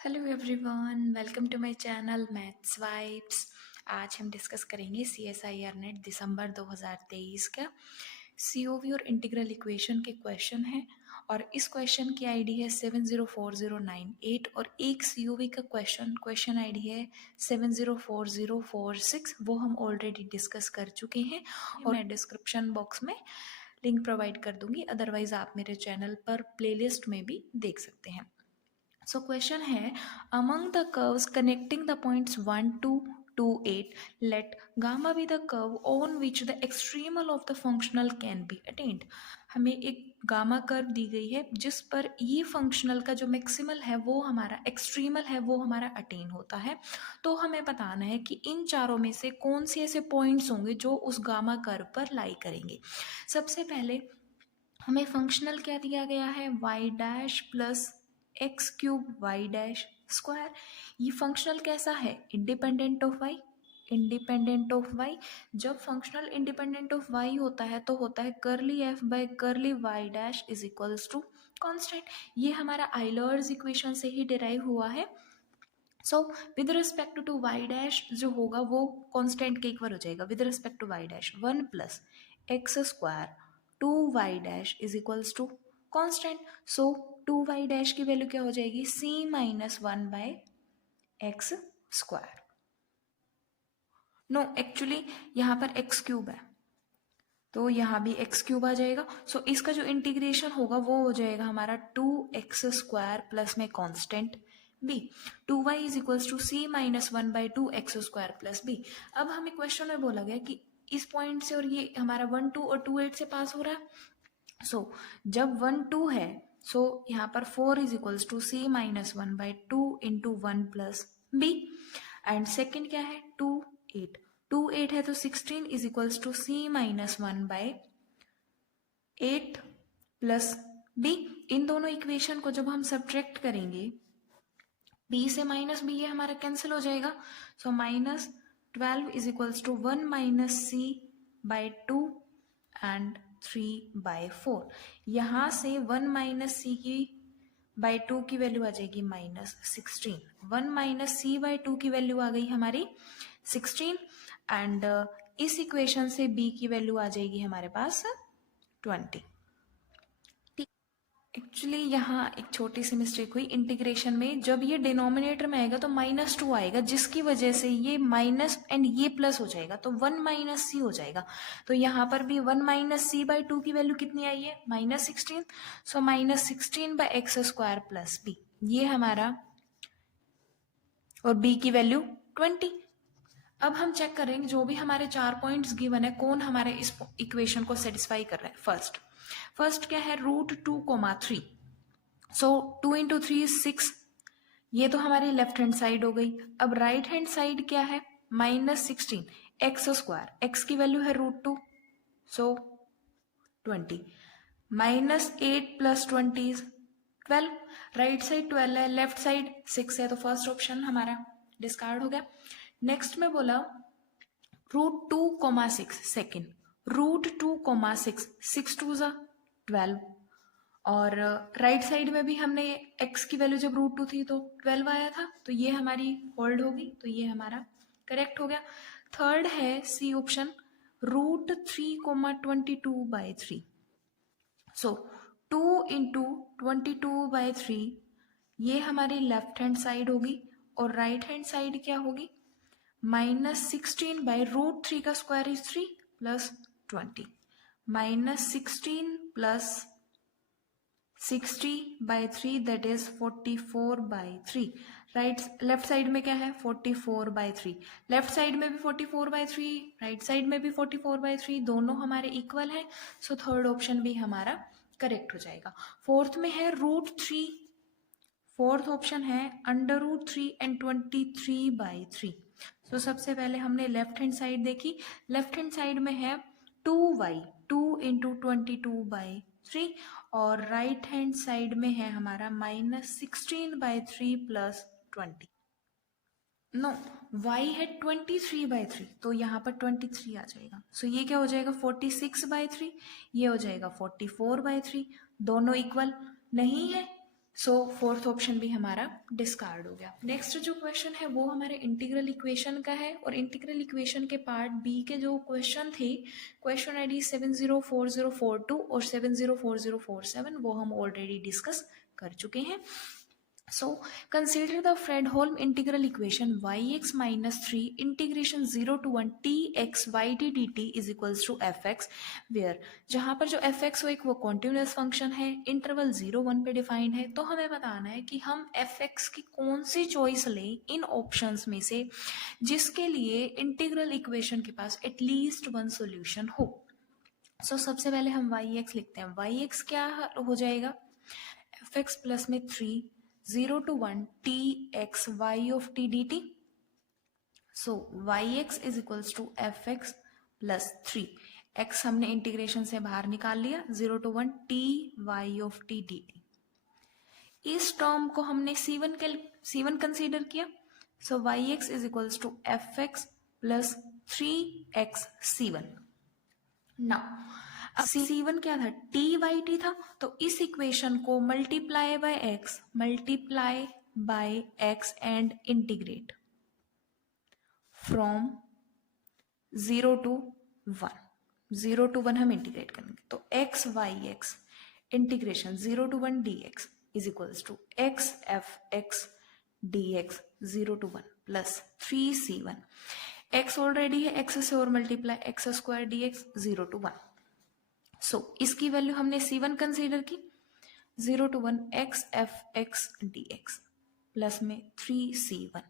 Hello everyone, welcome to my channel maths vibes. आज हम discuss करेंगे CSIR नेट दिसंबर 2023 का COV और इंटीग्रल इक्वेशन के क्वेश्चन है। और इस क्वेश्चन की आईडी है 704098 और एक COV का क्वेश्चन आईडी है 704046। वो हम ऑलरेडी डिस्कस कर चुके हैं और मैं डिस्क्रिप्शन बॉक्स में लिंक प्रोवाइड कर दूंगी, अदरवाइज आप मेरे चैनल पर प्लेलिस्ट में भी देख सकते हैं। So question है, among the curves connecting the points 1 to 8, let gamma be the curve on which the extremal of the functional can be attained। हमें एक गामा कर्व दी गई है जिस पर ये फंक्शनल का जो मैक्सिमल है वो हमारा एक्सट्रीमल है वो हमारा अटेन होता है। तो हमें बताना है कि इन चारों में से कौन से ऐसे पॉइंट्स होंगे जो उस गामा कर्व पर लाई करेंगे। सबसे पहले हमें फंक्शनल क्या दिया गया है, y dash plus x cube y dash square. ये फंक्शनल कैसा है, independent of y। Independent of y, जब फंक्शनल इंडिपेंडेंट ऑफ y होता है तो होता है curly f by curly y dash is equals to constant. ये हमारा आइलर्स इक्वेशन से ही डिराइव हुआ है। So with respect to y dash जो होगा वो कांस्टेंट के इक्वल हो जाएगा। With respect to y dash 1 plus x square 2y dash is equals to constant. So 2y dash की वैल्यू क्या हो जाएगी, c minus 1 by x square. No, actually यहाँ पर एक्स क्यूब है तो यहाँ भी एक्स क्यूब आ जाएगा। सो इसका जो इंटीग्रेशन होगा वो हो जाएगा हमारा 2x स्क्वायर प्लस में constant b। 2y is equals to c minus 1 by 2x square plus b। अब हमें क्वेश्चन में बोला गया कि इस पॉइंट से और ये हमारा 1 2 और 2 8 से पास हो रहा है। सो जब 1 2 है सो यहाँ पर 4 is equals to c minus 1 by 2 into 1 plus b। And second क्या है 2 8, 2 8 है तो 16 is equals to c minus 1 by 8 plus b। इन दोनों इक्वेशन को जब हम सब्ट्रैक्ट करेंगे b से माइनस b ये हमारा कैंसिल हो जाएगा। So minus 12 is equals to 1 minus c by 2 and 3 by 4। यहाँ से 1 माइनस c की बाई 2 की वैल्यू आ जाएगी माइनस 16। 1 माइनस c बाई 2 की वैल्यू आ गई हमारी 16 एंड इस इक्वेशन से b की वैल्यू आ जाएगी हमारे पास 20। एक्चुअली यहाँ एक छोटी सी मिस्टेक हुई इंटीग्रेशन में, जब ये डिनोमिनेटर में आएगा तो -2 आएगा जिसकी वजह से ये माइनस एंड ये प्लस हो जाएगा तो 1 माइनस सी हो जाएगा। तो यहाँ पर भी 1 माइनस सी बाई 2 की वैल्यू कितनी आई है, -16। So -16 by x square plus b ये हमारा, और b की वैल्यू 20। अब हम चेक करेंगे जो भी हमारे 4 पॉइंट्स गिवन है कौन हमारे इस इक्वेशन को सेटिस्फाई कर रहा है। फर्स्ट क्या है, √2,3। सो 2 इंटू 3 6, ये तो हमारी लेफ्ट हैंड साइड हो गई। अब राइट हैंड साइड क्या है, -16 एक्स स्क्वायर, एक्स की वैल्यू है √2 सो 20 -8 प्लस 20 12। राइट साइड 12 है, लेफ्ट साइड 6 है तो फर्स्ट ऑप्शन हमारा डिस्कार्ड हो गया। नेक्स्ट में बोला √2,6 सेकेंड, √2,6 6 2 12। और राइट साइड में भी हमने x की वैल्यू जब √2 थी तो 12 आया था तो ये हमारी होल्ड होगी तो ये हमारा करेक्ट हो गया। थर्ड है सी ऑप्शन, √3,22/3। सो 2 इंटू 22/3 ये हमारी लेफ्ट हैंड साइड होगी और राइट हैंड साइड क्या होगी, -16 बाई √3 का square is 3 plus 20 -16 plus 60/3 that is 44/3। Left side में क्या है 44/3, लेफ्ट साइड में भी 44/3, राइट साइड में भी 44/3, दोनों हमारे इक्वल है। सो थर्ड ऑप्शन भी हमारा करेक्ट हो जाएगा। फोर्थ में है √3, फोर्थ ऑप्शन है √3 एंड 23/3। सो सबसे पहले हमने लेफ्ट हैंड साइड देखी, लेफ्ट हैंड साइड में है 2y 2 इंटू 22/3 और राइट हैंड साइड में है हमारा -16/3 प्लस 20। नो, y है 23/3 तो यहाँ पर 23 आ जाएगा। सो ये क्या हो जाएगा 46/3, ये हो जाएगा 44/3, दोनों इक्वल नहीं है। सो फोर्थ ऑप्शन भी हमारा डिस्कार्ड हो गया। नेक्स्ट जो क्वेश्चन है वो हमारे इंटीग्रल इक्वेशन का है, और इंटीग्रल इक्वेशन के पार्ट बी के जो क्वेश्चन थे, क्वेश्चन आईडी 704042 और 704047, वो हम ऑलरेडी डिस्कस कर चुके हैं। So consider the Fredholm integral equation yx minus 3 integration 0 to 1 tx yt dt is equals to fx, where जहाँ पर जो fx वो कॉन्टिन्यूस फंक्शन है, इंटरवल 0-1 पे डिफाइंड है, तो हमें बताना है कि हम fx की कौन सी चॉइस लें इन ऑप्शंस में से जिसके लिए इंटीग्रल इक्वेशन के पास एटलीस्ट वन सॉल्यूशन हो। सो सबसे पहले हम yx लिखते हैं। yx क्या हो जाएगा, fx प्लस में 3 0 to 1 tx y of t dt. So yx is equals to fx plus 3, x हमने इंटीग्रेशन से बाहर निकाल लिया, 0 to 1 t y of t dt। इस टर्म को हमने c1 कंसीडर किया। So yx is equals to fx plus 3x c1। Now c1 क्या था, टी बाई टी था, तो इस इक्वेशन को multiply by x and integrate from 0 to 1, 0 to 1 हम इंटीग्रेट करेंगे, तो x y x integration 0 to 1 dx is equals to x f x dx 0 to 1 plus 3c1, x already है, x से और multiply x square dx 0 to 1। So इसकी value हमने c1 consider की, 0 to 1 x f x dx plus में 3c1,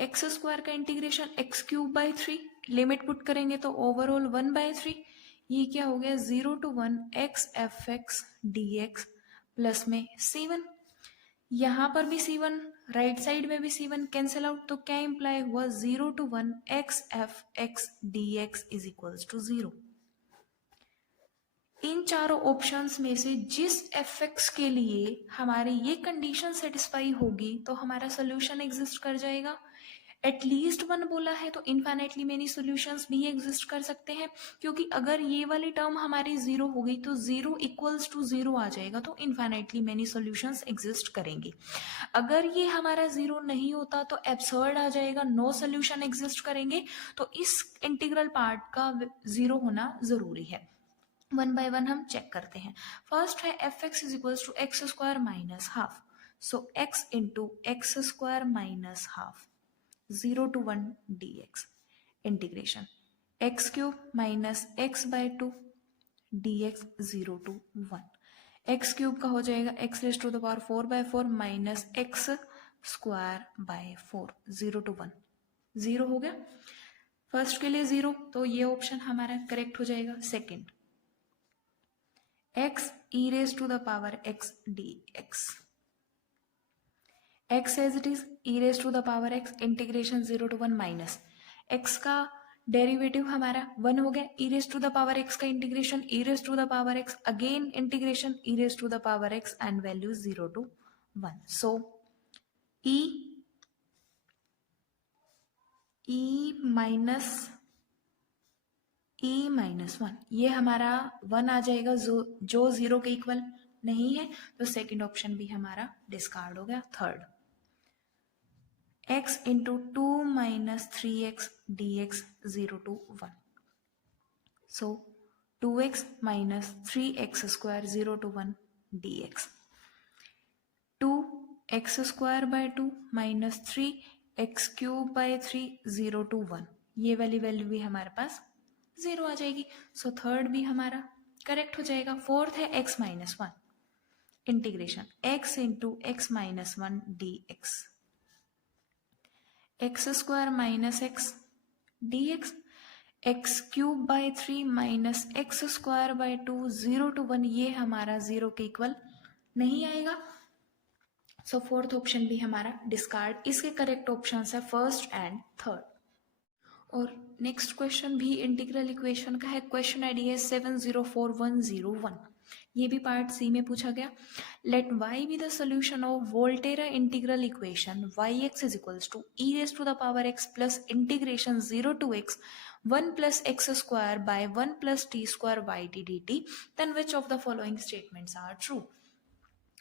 x square का integration x cube by 3, limit put करेंगे तो ओवरऑल 1/3, ये क्या हो गया 0 to 1 x f x dx plus में c1, यहाँ पर भी c1, राइट साइड में भी c1 कैंसिल आउट, तो क्या इंप्लाई हुआ 0 to 1 x f x dx is equals to 0। इन चारों ऑप्शंस में से जिस fx के लिए हमारी ये कंडीशन सेटिस्फाई होगी तो हमारा सोल्यूशन एग्जिस्ट कर जाएगा। एटलीस्ट वन बोला है तो इनफाइनाइटली मेनी सॉल्यूशंस भी एग्जिस्ट कर सकते हैं, क्योंकि अगर ये वाली टर्म हमारी 0 हो गई तो 0 इक्वल्स टू 0 आ जाएगा, तो इनफाइनाइटली मेनी सॉल्यूशंस एग्जिस्ट करेंगे। अगर ये हमारा 0 नहीं होता तो एब्सर्ड आ जाएगा, नो सॉल्यूशन एग्जिस्ट करेंगे, तो इस इंटीग्रल पार्ट का 0 होना जरूरी है। वन बाय वन हम चेक करते हैं। फर्स्ट है f x is equals to x square minus half, so x into x square minus half 0 to 1 dx integration x cube minus x by 2 dx 0 to 1, x cube का हो जाएगा x raise to the power 4/4 minus x square by 4 0 to 1, 0 हो गया। First के लिए 0, तो ये option हमारा करेक्ट हो जाएगा। Second x e raised to the power x dx, x as it is e raised to the power x integration 0 to 1 minus x का डेरिवेटिव हमारा 1 हो गया, e raised to the power x का integration e raised to the power x again integration e raised to the power x and value 0 to 1। So e minus 1, ये हमारा 1 आ जाएगा जो 0 के इक्वल नहीं है, तो सेकेंड ऑप्शन भी हमारा डिस्कार्ड हो गया। Third x into 2 minus 3x dx 0 to 1, so 2x minus 3x square 0 to 1 dx, 2x square by 2 minus 3x cube by 3 0 to 1, ये वाली वैल्यू भी हमारे पास 0 आ जाएगी। सो थर्ड भी हमारा करेक्ट हो जाएगा। फोर्थ है x minus 1 integration x into x minus 1 dx, x square minus x dx, x cube by 3 minus x square bye 2 0 to 1, ये हमारा 0 के इक्वल नहीं आएगा। सो फोर्थ ऑप्शन भी हमारा डिस्कार्ड। इसके करेक्ट ऑप्शन है फर्स्ट एंड थर्ड। और नेक्स्ट क्वेश्चन भी इंटीग्रल इक्वेशन का है, क्वेश्चन आईडी है 704101, ये भी पार्ट सी में पूछा गया। Let y be the solution of Volterra integral equation yx is equals to e raise to the power x plus integration 0 to x 1 plus x square by 1 plus t square y t dt, then which of the following statements are true?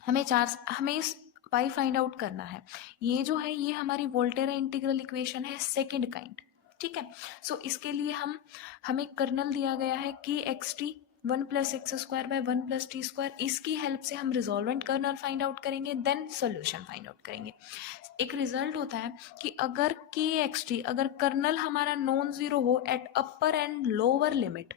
हमें इस y find out करना है। ये जो है ये हमारी Volterra integral equation है सेकंड काइंड, ठीक है। सो इसके लिए हमें कर्नल दिया गया है कि एक्स टी 1+x² / 1+t²। इसकी हेल्प से हम रिजॉल्वेंट कर्नल फाइंड आउट करेंगे, देन सोल्यूशन फाइंड आउट करेंगे। एक रिजल्ट होता है कि अगर के एक्स टी, अगर कर्नल हमारा नॉन जीरो हो at upper and lower limit,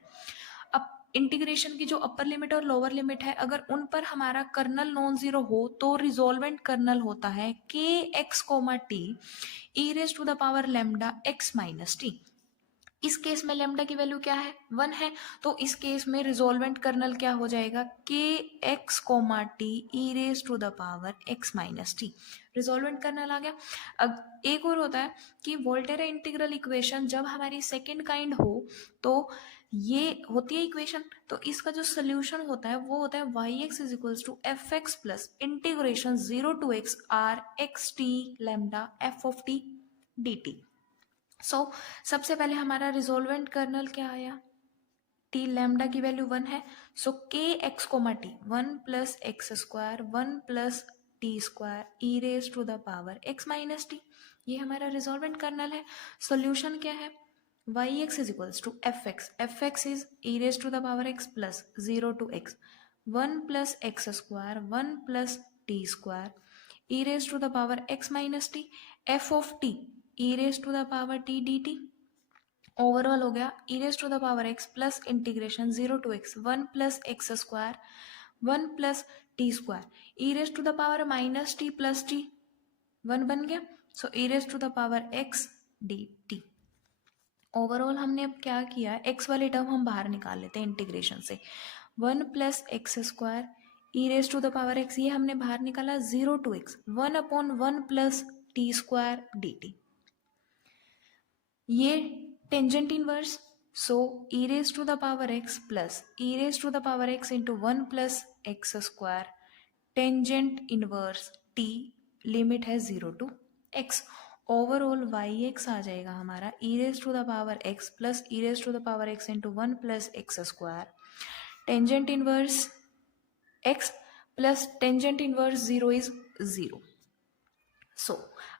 अब इंटीग्रेशन की जो अपर लिमिट और लोअर लिमिट है अगर उन पर हमारा कर्नल नॉन जीरो हो तो रिजॉल्वेंट कर्नल होता है k x comma t e raise to the power lambda x minus t. इस केस में लैम्डा की वैल्यू क्या है, 1 है, तो इस केस में रिजॉल्वेंट कर्नल क्या हो जाएगा, के x comma t e raise to the power x minus t. Resolvent kernel आ गया। अब एक और होता है कि वोल्टेरा इंटीग्रल इक्वेशन जब हमारी सेकंड काइंड हो तो ये होती है इक्वेशन, तो इसका जो सोल्यूशन होता है वो होता है y x is equals to f x plus integration 0 to x R x t lambda f of t d t. So सबसे पहले हमारा रिजोल्वेंट कर्नल क्या आया, टी लैम्डा की वैल्यू 1 है, so k x comma t 1+x² 1+t² e raise to the power x minus t. ये हमारा resolvent kernel है। सोल्यूशन क्या है, y x is equals to f x is e raise to the power x plus 0 to x 1+x² 1+t² e raise to the power x minus t f of t e raise to the power t d t. Overall हो गया e raise to the power x plus integration 0 to x 1+x² 1+t² e raise to the power minus t plus t 1 बन गया, so e raise to the power x d t. Overall हमने अब क्या किया, x वाले term हम बाहर निकाल लेते हैं इंटीग्रेशन से, 1+x² e raise to the power x ये हमने बाहर निकाला 0 to x 1/1+t² dt। ये tangent inverse, so e raise to the power x plus e raise to the power x into 1+x² tangent inverse t limit है 0 to x। Overall y x आ जाएगा हमारा e raise to the power x plus e raise to the power x into 1+x² tangent inverse x plus tangent inverse 0 is 0। So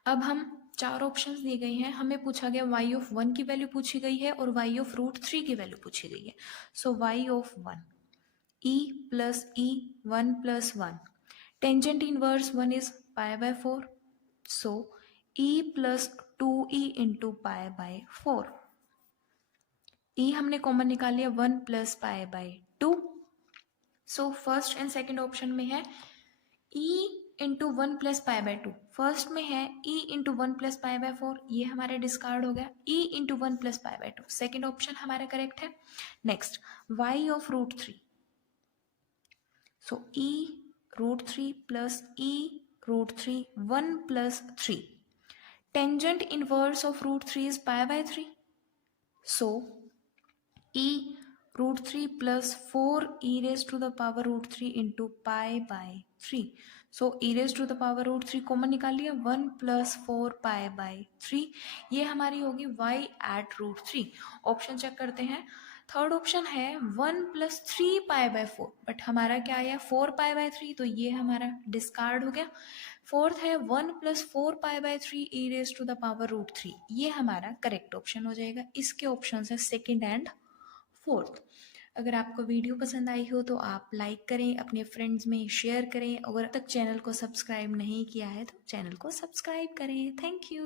अब हम चार options दिए गए हैं, हमें पूछा गया y ऑफ 1 की वैल्यू पूछी गई है और y ऑफ √3 की वैल्यू पूछी गई है। So y of 1 e plus e 1+1 tangent inverse 1 is π/4, so e plus 2e into π/4। e हमने कॉमन निकाल लिया 1 plus π/2। So first and second option में है e इंटू 1 प्लस π/2, फर्स्ट में है e इंटू 1 प्लस π/4, ये हमारे डिस्कार्ड हो गया, e into 1 plus π/2 second option हमारा करेक्ट है। Next y of √3, so e √3 plus e √3 1+3 tangent inverse of √3 is π/3, so e √3 plus 4 e raise to the power √3 into π/3, so e raise to the power √3 common निकाल लिया 1 plus 4 π/3, ये हमारी होगी y eight √3। Option check करते हैं, third option है 1 plus 3 π/4, but हमारा क्या आया 4 π/3, तो ये हमारा डिस्कार्ड हो गया। फोर्थ है 1 plus 4 π/3 e raise to the power √3, ये हमारा करेक्ट ऑप्शन हो जाएगा। इसके ऑप्शन है सेकेंड एंड फोर्थ। अगर आपको वीडियो पसंद आई हो तो आप लाइक करें, अपने फ्रेंड्स में शेयर करें, अगर तक चैनल को सब्सक्राइब नहीं किया है तो चैनल को सब्सक्राइब करें। Thank you.